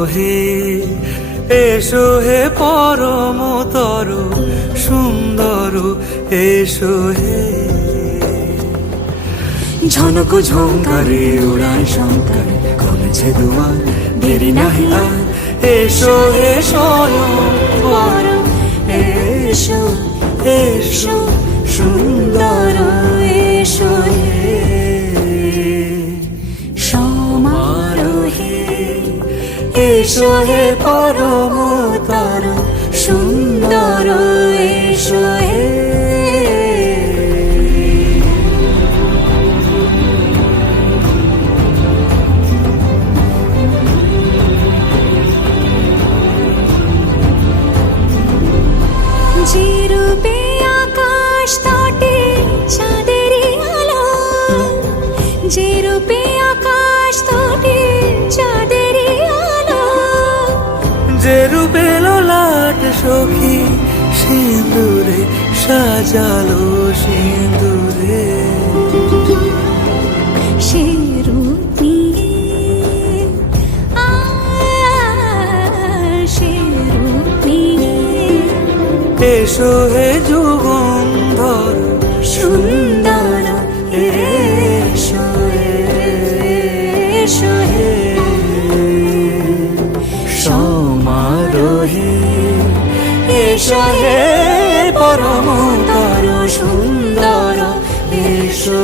সমারোহে এসো হে পরমতর সুন্দর এসো হে। ঝনক ঝঙ্কারে উড়ায় শঙ্কর খুলছে দুয়ার দেরি নাহি আর। এসো হে স্বয়ংবর এসো এসো সুন্দর এসো হে। সমারোহে এসো হে পরমতর সুন্দর এসো হে। যে রূপে আকাশ তটে চাঁদেরই আলো, যে রূপে আকাশ তটে চাঁদেরই আলো, যে রূপে ললাট সখী সিঁদুরে সাজালো সিঁদুরে। সে রূপ নিয়ে সে রূপ নিয়ে এসো হে যুগন্ধর সুন্দর এসো এসো হে। সমারোহে এসো হে পরমতর সুন্দর এসো।